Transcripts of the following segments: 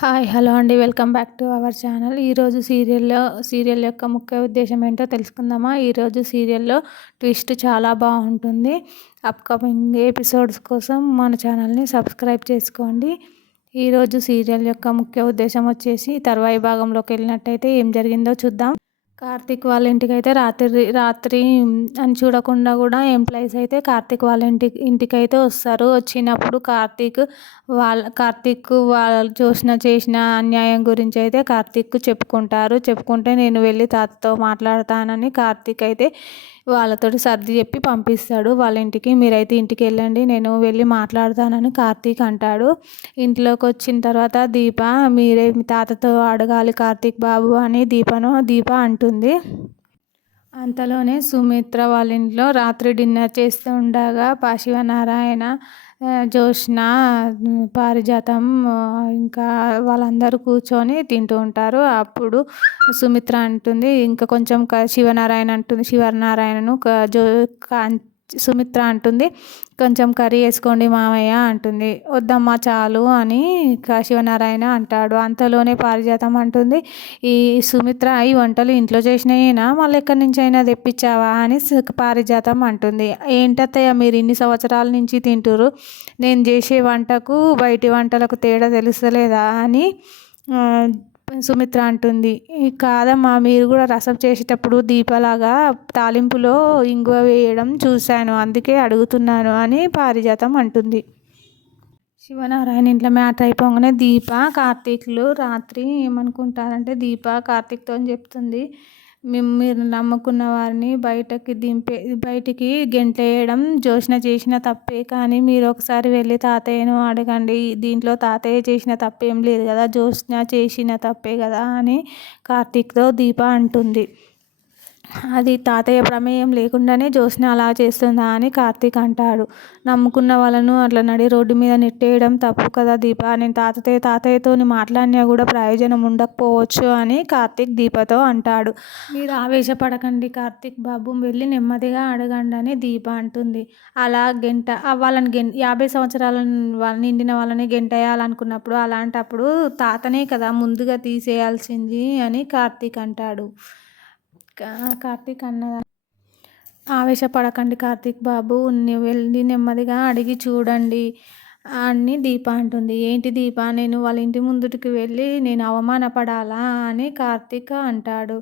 Hi hello అండి, welcome back to our channel. ఈరోజు serial యొక్క ముఖ్య ఉద్దేశం ఏంటో తెలుసుకుందామా. ఈరోజు సీరియల్లో ట్విస్ట్ చాలా బాగుంటుంది. అప్కమింగ్ ఎపిసోడ్స్ కోసం మన ఛానల్ని సబ్స్క్రైబ్ చేసుకోండి. ఈరోజు సీరియల్ యొక్క ముఖ్య ఉద్దేశం వచ్చేసి తర్వాయి భాగంలోకి వెళ్ళినట్టయితే ఏం జరిగిందో చూద్దాం. కార్తీక్ వాళ్ళ ఇంటికైతే రాత్రి అని చూడకుండా కూడా ఎంప్లాయీస్ అయితే కార్తీక్ వాళ్ళ ఇంటికైతే వస్తారు. వచ్చినప్పుడు కార్తీక్ వాళ్ళ చేసిన అన్యాయం గురించి అయితే కార్తీక్ చెప్పుకుంటే నేను వెళ్ళి తాతతో మాట్లాడతానని కార్తీక్ అయితే వాళ్ళతోటి సర్ది చెప్పి పంపిస్తాడు వాళ్ళ ఇంటికి. మీరైతే ఇంటికి వెళ్ళండి, నేను వెళ్ళి మాట్లాడతానని కార్తీక్ అంటాడు. ఇంట్లోకి వచ్చిన తర్వాత మీరే మీ తాతతో అడగాలి కార్తీక్ బాబు అని దీప అంటుంది. అంతలోనే సుమిత్ర వాళ్ళ ఇంట్లో రాత్రి డిన్నర్ చేస్తూ ఉండగా శివనారాయణ, జ్యోత్స్న, పారిజాతం ఇంకా వాళ్ళందరూ కూర్చొని తింటూ ఉంటారు. అప్పుడు సుమిత్ర అంటుంది, ఇంకా కొంచెం శివనారాయణను సుమిత్ర అంటుంది, కొంచెం కర్రీ వేసుకోండి మామయ్య అంటుంది. వద్దమ్మా చాలు అని శివనారాయణ అంటాడు. అంతలోనే పారిజాతం అంటుంది, ఈ సుమిత్ర ఈ వంటలు ఇంట్లో చేసినాయినా మళ్ళీ ఎక్కడి నుంచి అయినా తెప్పించావా అని పారిజాతం అంటుంది. ఏంటత్తయ్య మీరు ఇన్ని సంవత్సరాల నుంచి తింటురు, నేను చేసే వంటకు బయటి వంటలకు తేడా తెలుస్తలేదా అని సుమిత్ర అంటుంది. కాదమ్మా, మీరు కూడా రసం చేసేటప్పుడు దీపలాగా తాలింపులో ఇంగువ వేయడం చూశాను, అందుకే అడుగుతున్నాను అని పారిజాతం అంటుంది. శివనారాయణ ఇంట్లో మ్యాటర్ అయిపోగానే కార్తీక్లు రాత్రి ఏమనుకుంటారంటే కార్తీక్తో చెప్తుంది, మీరు నమ్ముకున్న వారిని బయటికి గెంటేయడం జ్యోత్స్న చేసిన తప్పే, కానీ మీరు ఒకసారి వెళ్ళి తాతయ్యను అడగండి, దీంట్లో తాతయ్య చేసిన తప్పేం లేదు కదా, జ్యోత్స్న చేసిన తప్పే కదా అని కార్తీక్తో దీప అంటుంది. అది తాతయ్య ప్రమేయం లేకుండానే జ్యోత్స్న అలా చేస్తుందా అని కార్తీక్ అంటాడు. నమ్ముకున్న వాళ్ళను అట్లా నడి రోడ్డు మీద నెట్టేయడం తప్పు కదా దీప, నేను తాతయ్యతో మాట్లాడినా కూడా ప్రయోజనం ఉండకపోవచ్చు అని కార్తీక్ దీపతో అంటాడు. మీరు ఆవేశపడకండి కార్తీక్ బాబు, వెళ్ళి నెమ్మదిగా అడగండి అని దీప అంటుంది. అలా వాళ్ళని 50 సంవత్సరాల నిండిన వాళ్ళని గెంటేయాలనుకున్నప్పుడు అలాంటప్పుడు తాతనే కదా ముందుగా తీసేయాల్సింది అని కార్తీక్ అంటాడు. కార్తీక్ అన్నదా, ఆవేశపడకండి కార్తీక్ బాబు, వెళ్ళి నెమ్మదిగా అడిగి చూడండి అని దీప అంటుంది. ఏంటి దీప, నేను వాళ్ళ ఇంటి ముందుటికి వెళ్ళి నేను అవమానపడాలా అని కార్తీక్ అంటాడు.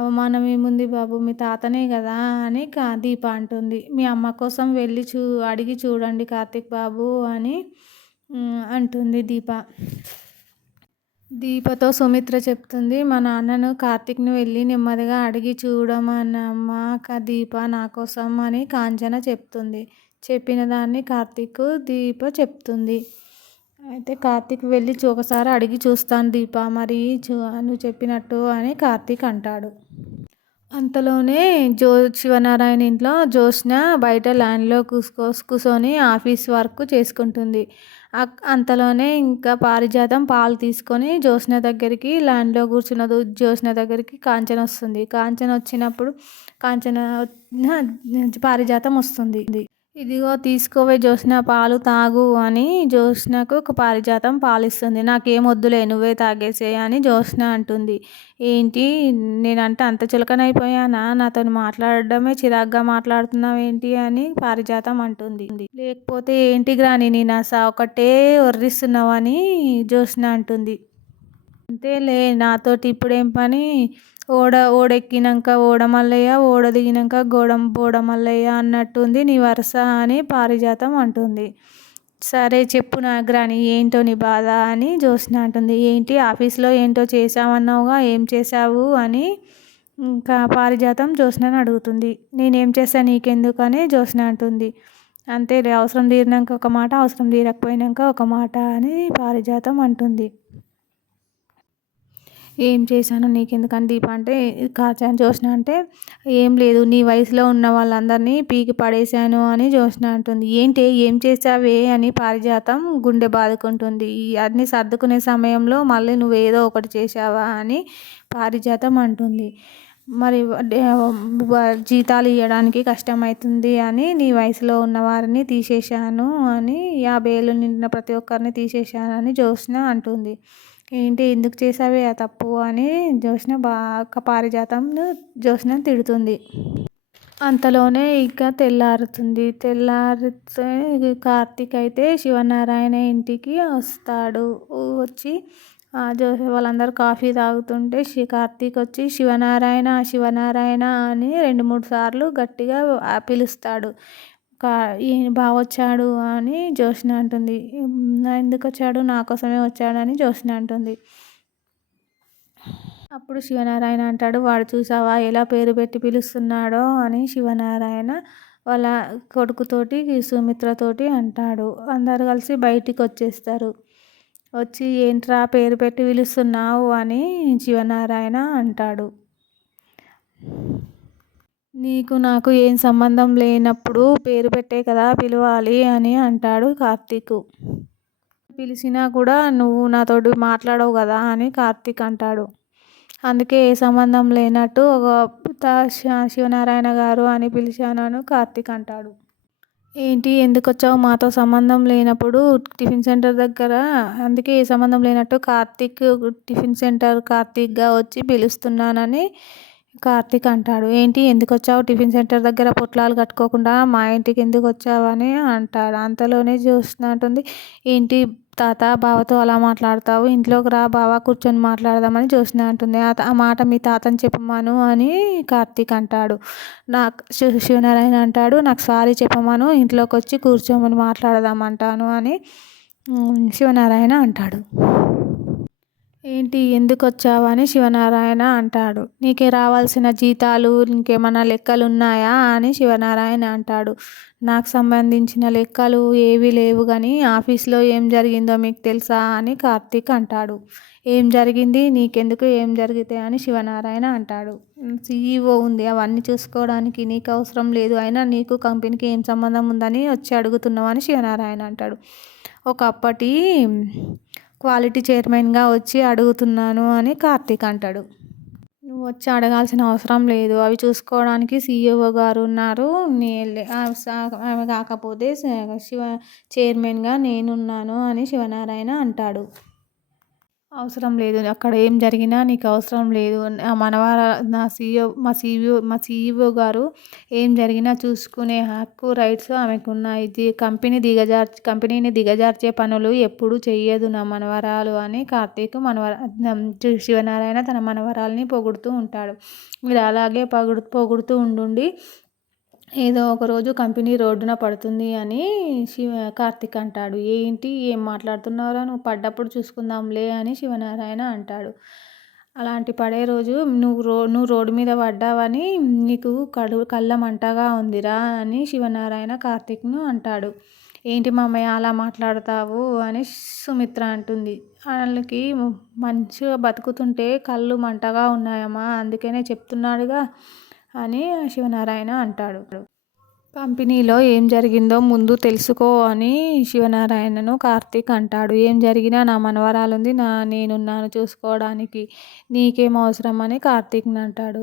అవమానం ఏముంది బాబు, మీ తాతనే కదా అని దీప అంటుంది. మీ అమ్మ కోసం వెళ్ళి అడిగి చూడండి కార్తీక్ బాబు అని అంటుంది దీప. దీపతో సుమిత్ర చెప్తుంది, మా నాన్నను కార్తీక్ను వెళ్ళి నెమ్మదిగా అడిగి చూడమన్నమ్మా దీప నా కోసం అని కాంచన చెప్తుంది. చెప్పిన దాన్ని దీప చెప్తుంది. అయితే కార్తీక్ వెళ్ళి ఒకసారి అడిగి చూస్తాను దీప, మరి నువ్వు చెప్పినట్టు అని కార్తీక్ అంటాడు. అంతలోనే శివనారాయణ ఇంట్లో జ్యోత్స్న బయట ల్యాండ్లో కూర్చొని ఆఫీస్ వర్క్ చేసుకుంటుంది. అంతలోనే ఇంకా పారిజాతం పాలు తీసుకొని జ్యోత్స్న దగ్గరికి, ల్యాండ్లో కూర్చున్న జ్యోత్స్న దగ్గరికి కాంచన వస్తుంది. కాంచన వచ్చినప్పుడు పారిజాతం వస్తుంది. ఇదిగో తీసుకోవే జ్యోత్స్న, పాలు తాగు అని జ్యోత్స్నకు ఒక పారిజాతం పాలిస్తుంది. నాకేం వద్దులే, నువ్వే తాగేసే అని జ్యోత్స్న అంటుంది. ఏంటి, నేనంటే అంత చులకనైపోయానా, నాతో మాట్లాడడమే చిరాగ్గా మాట్లాడుతున్నావు ఏంటి అని పారిజాతం అంటుంది. లేకపోతే ఏంటి గ్రాని, నేను ఒకటే వర్రిస్తున్నావు అని జ్యోత్స్న అంటుంది. అంతేలే, నాతోటి ఇప్పుడేం పని, ఓడెక్కినాక ఓడమల్లయ్య, ఓడ దిగినాక బోడమల్లయ్య అన్నట్టుంది నీ వరుస అని పారిజాతం అంటుంది. సరే చెప్పు నా గ్రాని, ఏంటో నీ బాధ అని జ్యోత్స్న అంటుంది. ఏంటి ఆఫీస్లో ఏంటో చేసావన్నావుగా, ఏం చేసావు అని ఇంకా పారిజాతం జ్యోత్స్నని అడుగుతుంది. నేనేం చేస్తా నీకెందుకు అని జ్యోత్స్న అంటుంది. అంతేలే, అవసరం తీరినాక ఒక మాట, అవసరం తీరకపోయినాక ఒక మాట అని పారిజాతం అంటుంది. ఏం చేశాను నీకెందుకని దీప అంటే జ్యోత్స్న అంటే, ఏం లేదు, నీ వయసులో ఉన్న వాళ్ళందరినీ పీకి పడేశాను అని జ్యోత్స్న అంటుంది. ఏంటి, ఏం చేసావే అని పారిజాతం గుండె బాదుకుంటుంది. అన్నీ సర్దుకునే సమయంలో మళ్ళీ నువ్వేదో ఒకటి చేసావా అని పారిజాతం అంటుంది. మరి జీతాలు ఇవ్వడానికి కష్టమవుతుంది అని నీ వయసులో ఉన్న వారిని తీసేశాను అని, 50 ఏళ్ళు నిండిన ప్రతి ఒక్కరిని తీసేశానని జ్యోత్స్న అంటుంది. ఏంటి ఎందుకు చేసావే ఆ తప్పు అని జ్యోత్స్న బాగా పారిజాతంను జ్యోత్స్నని తిడుతుంది. అంతలోనే ఇక తెల్లారుతుంది. తెల్లారితే కార్తీక్ అయితే శివనారాయణ ఇంటికి వస్తాడు. వచ్చి వాళ్ళందరూ కాఫీ తాగుతుంటే కార్తీక్ వచ్చి శివనారాయణ శివనారాయణ అని 2-3 సార్లు గట్టిగా పిలుస్తాడు. ఈయన బావ వచ్చాడు అని జ్యోత్స్న అంటుంది. ఎందుకు వచ్చాడు? నా కోసమే వచ్చాడని జ్యోత్స్న అంటుంది. అప్పుడు శివనారాయణ అంటాడు, వాడు చూసావా ఎలా పేరు పెట్టి పిలుస్తున్నాడో అని శివనారాయణ వాళ్ళ కొడుకుతోటి సుమిత్రతోటి అంటాడు. అందరు కలిసి బయటికి వచ్చేస్తారు. వచ్చి ఏంట్రా పేరు పెట్టి పిలుస్తున్నావు అని శివనారాయణ అంటాడు. నీకు నాకు ఏం సంబంధం లేనప్పుడు పేరు పెట్టే కదా పిలవాలి అని అంటాడు కార్తీక్. పిలిచినా కూడా నువ్వు నాతోటి మాట్లాడవు కదా అని కార్తీక్ అంటాడు. అందుకే ఏ సంబంధం లేనట్టు శివనారాయణ గారు అని పిలిచానని కార్తీక్ అంటాడు. ఏంటి ఎందుకు వచ్చావు? మాతో సంబంధం లేనప్పుడు టిఫిన్ సెంటర్ దగ్గర, అందుకే ఏ సంబంధం లేనట్టు కార్తీక్ టిఫిన్ సెంటర్ కార్తీక్గా వచ్చి పిలుస్తున్నానని కార్తీక్ అంటాడు. ఏంటి ఎందుకు వచ్చావు? టిఫిన్ సెంటర్ దగ్గర పొట్లాలు కట్టుకోకుండా మా ఇంటికి ఎందుకు వచ్చావని అంటాడు. అంతలోనే జ్యోత్స్న అంటుంది, ఏంటి తాత బావతో అలా మాట్లాడతావు? ఇంట్లోకి రా బావ కూర్చొని మాట్లాడదామని జ్యోత్స్న అంటుంది. ఆ మాట మీ తాతని చెప్పమాను అని కార్తీక్ అంటాడు. శివనారాయణ అంటాడు, నాకు సారీ చెప్పమాను, ఇంట్లోకి వచ్చి కూర్చోమని మాట్లాడదామంటాను అని శివనారాయణ అంటాడు. ఏంటి ఎందుకు వచ్చావని శివనారాయణ అంటాడు. నీకే రావాల్సిన జీతాలు ఇంకేమైనా లెక్కలు ఉన్నాయా అని శివనారాయణ అంటాడు. నాకు సంబంధించిన లెక్కలు ఏవీ లేవు కానీ ఆఫీస్లో ఏం జరిగిందో మీకు తెలుసా అని కార్తీక్ అంటాడు. ఏం జరిగింది? నీకెందుకు? ఏం జరిగితే అని శివనారాయణ అంటాడు. CEO ఉంది, అవన్నీ చూసుకోవడానికి నీకు అవసరం లేదు, అయినా నీకు కంపెనీకి ఏం సంబంధం ఉందని వచ్చి అడుగుతున్నావు అని శివనారాయణ అంటాడు. ఒకప్పటి క్వాలిటీ చైర్మన్గా వచ్చి అడుగుతున్నాను అని కార్తీక్ అంటాడు. నువ్వు వచ్చి అడగాల్సిన అవసరం లేదు, అవి చూసుకోవడానికి CEO గారు ఉన్నారు, ఆమె కాకపోతే చైర్మన్గా నేనున్నాను అని శివనారాయణ అంటాడు. అవసరం లేదు, అక్కడ ఏం జరిగినా నీకు అవసరం లేదు, మా CEO గారు ఏం జరిగినా చూసుకునే హక్కు రైట్స్ ఆమెకు ఉన్నాయి. కంపెనీని దిగజార్చే పనులు ఎప్పుడు చెయ్యదు నా మనవరాలు అని కార్తీక్ శివనారాయణ తన మనవరాల్ని పొగుడుతూ ఉంటాడు. మీరు అలాగే పొగుడుతూ ఉండుండి ఏదో ఒకరోజు కంపెనీ రోడ్డున పడుతుంది అని కార్తీక్ అంటాడు. ఏంటి ఏం మాట్లాడుతున్నారో, నువ్వు పడ్డప్పుడు చూసుకుందాంలే అని శివనారాయణ అంటాడు. అలాంటి పడే రోజు నువ్వు రోడ్డు మీద పడ్డావని నీకు కళ్ళ మంటగా ఉందిరా అని శివనారాయణ కార్తీక్ను అంటాడు. ఏంటి మామయ్య అలా మాట్లాడతావు అని సుమిత్ర అంటుంది. వాళ్ళకి మంచిగా బతుకుతుంటే కళ్ళు మంటగా ఉన్నాయమ్మా, అందుకనే చెప్తున్నాడుగా అని శివనారాయణ అంటాడు. కంపెనీలో ఏం జరిగిందో ముందు తెలుసుకో అని శివనారాయణను కార్తీక్ అంటాడు. ఏం జరిగినా నా మనవరాలుంది, నేనున్నాను చూసుకోవడానికి, నీకేం అవసరం అని కార్తీక్ని అంటాడు.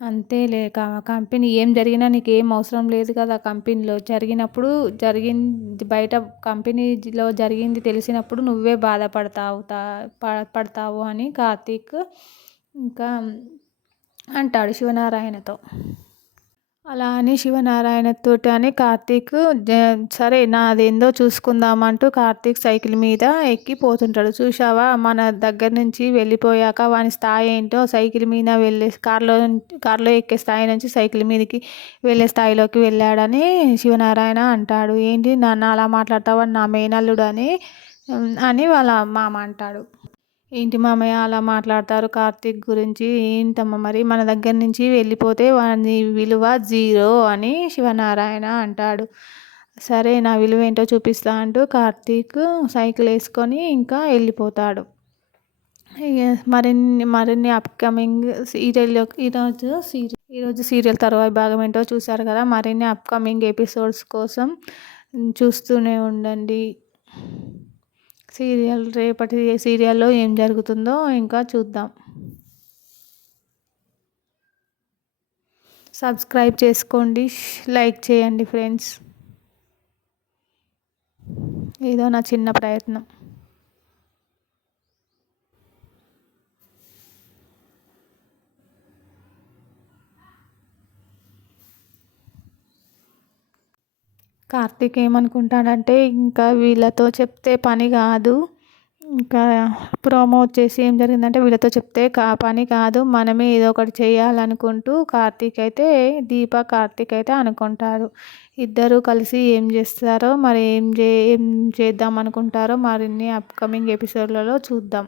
అంతేలే, కంపెనీ ఏం జరిగినా నీకేం అవసరం లేదు కదా, కంపెనీలో జరిగినప్పుడు బయట కంపెనీలో జరిగింది తెలిసినప్పుడు నువ్వే పడతావు అని కార్తీక్ ఇంకా అంటాడు శివనారాయణతో. అలా అని శివనారాయణతోటి అని కార్తీక్ సరే నాదేందో చూసుకుందామంటూ కార్తీక్ సైకిల్ మీద ఎక్కి పోతుంటాడు. చూసావా మన దగ్గర నుంచి వెళ్ళిపోయాక వాని స్థాయి ఏంటో, సైకిల్ మీద వెళ్ళే కార్లో ఎక్కే స్థాయి నుంచి సైకిల్ మీదకి వెళ్ళే స్థాయిలోకి వెళ్ళాడని శివనారాయణ అంటాడు. ఏంటి నాన్న అలా మాట్లాడతావని, నా మేనల్లుడు అని వాళ్ళ మామ అంటాడు. ఏంటి మామయ్య అలా మాట్లాడతారు కార్తీక్ గురించి? ఏంటమ్మా మరి, మన దగ్గర నుంచి వెళ్ళిపోతే వాని విలువ 0 అని శివనారాయణ అంటాడు. సరే నా విలువ ఏంటో చూపిస్తా అంటూ కార్తీక్ సైకిల్ వేసుకొని ఇంకా వెళ్ళిపోతాడు. మరిన్ని అప్కమింగ్ ఈరోజు సీరియల్ తర్వాత భాగం ఏంటో చూసారు కదా. మరిన్ని అప్కమింగ్ ఎపిసోడ్స్ కోసం చూస్తూనే ఉండండి. రేపటి సీరియల్లో ఏం జరుగుతుందో ఇంకా చూద్దాం. సబ్స్క్రైబ్ చేసుకోండి, లైక్ చేయండి ఫ్రెండ్స్. ఏదో నా చిన్న ప్రయత్నం. కార్తీక్ ఏమనుకుంటాడంటే ఇంకా వీళ్ళతో చెప్తే పని కాదు. ఇంకా ప్రోమో వచ్చేసి ఏం జరిగిందంటే వీళ్ళతో చెప్తే పని కాదు, మనమే ఏదో ఒకటి చేయాలనుకుంటూ కార్తీక్ అయితే అనుకుంటారు. ఇద్దరు కలిసి ఏం చేస్తారో మరి ఏం చేద్దాం అనుకుంటారో మరిన్ని అప్కమింగ్ ఎపిసోడ్లలో చూద్దాం.